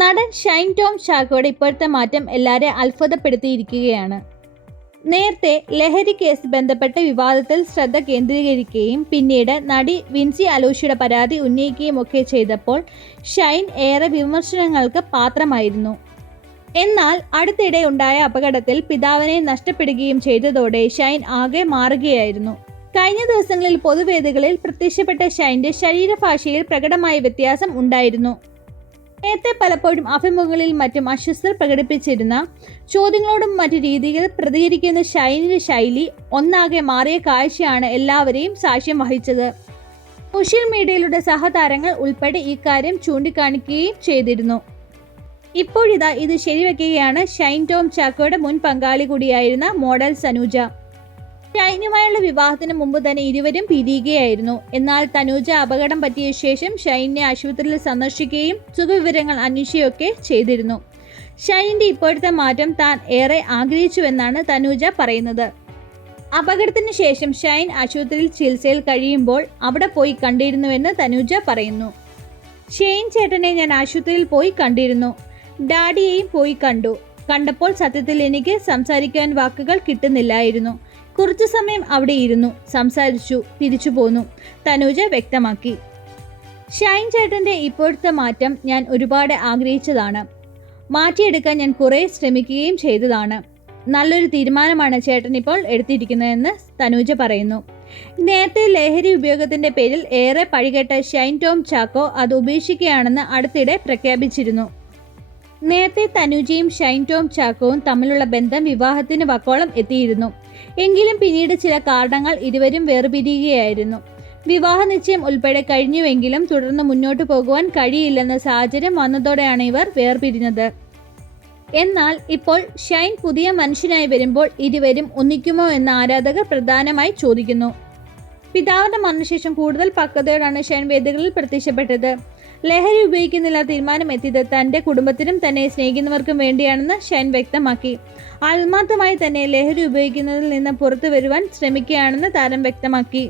നടൻ ഷൈൻ ടോം ചാക്കോയുടെ ഇപ്പോഴത്തെ മാറ്റം എല്ലാവരെയും അത്ഭുതപ്പെടുത്തിയിരിക്കുകയാണ്. നേരത്തെ ലഹരി കേസ് ബന്ധപ്പെട്ട വിവാദത്തിൽ ശ്രദ്ധ കേന്ദ്രീകരിക്കുകയും പിന്നീട് നടി വിൻസി അലോഷിയുടെ പരാതി ഉന്നയിക്കുകയും ഒക്കെ ചെയ്തപ്പോൾ ഷൈൻ ഏറെ വിമർശനങ്ങൾക്ക് പാത്രമായിരുന്നു. എന്നാൽ അടുത്തിടെ ഉണ്ടായ അപകടത്തിൽ പിതാവിനെ നഷ്ടപ്പെടുകയും ചെയ്തതോടെ ഷൈൻ ആകെ മാറുകയായിരുന്നു. കഴിഞ്ഞ ദിവസങ്ങളിൽ പൊതുവേദികളിൽ പ്രത്യക്ഷപ്പെട്ട ഷൈൻ്റെ ശരീരഭാഷയിൽ പ്രകടമായ വ്യത്യാസം ഉണ്ടായിരുന്നു. നേരത്തെ പലപ്പോഴും അഭിമുഖങ്ങളിൽ മറ്റും അസ്വസ്ഥത പ്രകടിപ്പിച്ചിരുന്ന ചോദ്യങ്ങളോടും മറ്റു രീതിയിൽ പ്രതികരിക്കുന്ന ഷൈനിന്റെ ശൈലി ഒന്നാകെ മാറിയ കാഴ്ചയാണ് എല്ലാവരെയും സാക്ഷ്യം വഹിച്ചത്. സോഷ്യൽ മീഡിയയിലൂടെ സഹതാരങ്ങൾ ഉൾപ്പെടെ ഇക്കാര്യം ചൂണ്ടിക്കാണിക്കുകയും ചെയ്തിരുന്നു. ഇപ്പോഴിതാ ഇത് ശരിവെക്കുകയാണ് ഷൈൻ ടോം ചാക്കോയുടെ മുൻ പങ്കാളി കൂടിയായിരുന്ന മോഡൽ തനൂജ. ഷൈനുമായുള്ള വിവാഹത്തിന് മുമ്പ് തന്നെ ഇരുവരും പിരിയുകയായിരുന്നു. എന്നാൽ തനൂജ അപകടം പറ്റിയ ശേഷം ഷൈനെ ആശുപത്രിയിൽ സന്ദർശിക്കുകയും സുഖവിവരങ്ങൾ അന്വേഷിക്കുകയൊക്കെ ചെയ്തിരുന്നു. ഷൈനിന്റെ ഇപ്പോഴത്തെ മാറ്റം താൻ ഏറെ ആഗ്രഹിച്ചുവെന്നാണ് തനൂജ പറയുന്നത്. അപകടത്തിന് ശേഷം ഷൈൻ ആശുപത്രിയിൽ ചികിത്സയിൽ കഴിയുമ്പോൾ അവിടെ പോയി കണ്ടിരുന്നുവെന്ന് തനൂജ പറയുന്നു. ഷൈൻ ചേട്ടനെ ഞാൻ ആശുപത്രിയിൽ പോയി കണ്ടിരുന്നു. ഡാഡിയെയും പോയി കണ്ടപ്പോൾ സത്യത്തിൽ എനിക്ക് സംസാരിക്കാൻ വാക്കുകൾ കിട്ടുന്നില്ലായിരുന്നു. കുറച്ചു സമയം അവിടെ ഇരുന്നു, സംസാരിച്ചു, തിരിച്ചു പോന്നു, തനൂജ വ്യക്തമാക്കി. ഷൈൻ ചേട്ടന്റെ ഇപ്പോഴത്തെ മാറ്റം ഞാൻ ഒരുപാട് ആഗ്രഹിച്ചതാണ്. മാറ്റിയെടുക്കാൻ ഞാൻ കുറെ ശ്രമിക്കുകയും ചെയ്തതാണ്. നല്ലൊരു തീരുമാനമാണ് ചേട്ടൻ ഇപ്പോൾ എടുത്തിരിക്കുന്നതെന്ന് തനൂജ പറയുന്നു. നേരത്തെ ലഹരി ഉപയോഗത്തിന്റെ പേരിൽ ഏറെ പഴികേട്ട ഷൈൻ ടോം ചാക്കോ അത് ഉപേക്ഷിക്കുകയാണെന്ന് അടുത്തിടെ പ്രഖ്യാപിച്ചിരുന്നു. നേരത്തെ തനൂജയും ഷൈൻ ടോം ചാക്കോവും തമ്മിലുള്ള ബന്ധം വിവാഹത്തിന് വക്കോളം എത്തിയിരുന്നു. എങ്കിലും പിന്നീട് ചില കാരണങ്ങൾ ഇരുവരും വേർപിരിയുകയായിരുന്നു. വിവാഹ നിശ്ചയം ഉൾപ്പെടെ കഴിഞ്ഞുവെങ്കിലും തുടർന്ന് മുന്നോട്ട് പോകുവാൻ കഴിയില്ലെന്ന സാഹചര്യം വന്നതോടെയാണ് ഇവർ വേർപിരിഞ്ഞത്. എന്നാൽ ഇപ്പോൾ ഷൈൻ പുതിയ മനുഷ്യനായി വരുമ്പോൾ ഇരുവരും ഒന്നിക്കുമോ എന്ന ആരാധകർ പ്രധാനമായി ചോദിക്കുന്നു. പിതാവിന്റെ മരണശേഷം കൂടുതൽ പക്വതയോടാണ് ഷൈൻ വേദികളിൽ പ്രത്യക്ഷപ്പെട്ടത്. ലഹരി ഉപയോഗിക്കുന്നില്ല തീരുമാനം എത്തിയത് തന്റെ കുടുംബത്തിനും തന്നെ സ്നേഹിക്കുന്നവർക്കും വേണ്ടിയാണെന്ന് ഷൈൻ വ്യക്തമാക്കി. ആത്മാർത്ഥമായി തന്നെ ലഹരി ഉപയോഗിക്കുന്നതിൽ നിന്ന് പുറത്തു വരുവാൻ ശ്രമിക്കുകയാണെന്ന് താരം വ്യക്തമാക്കി.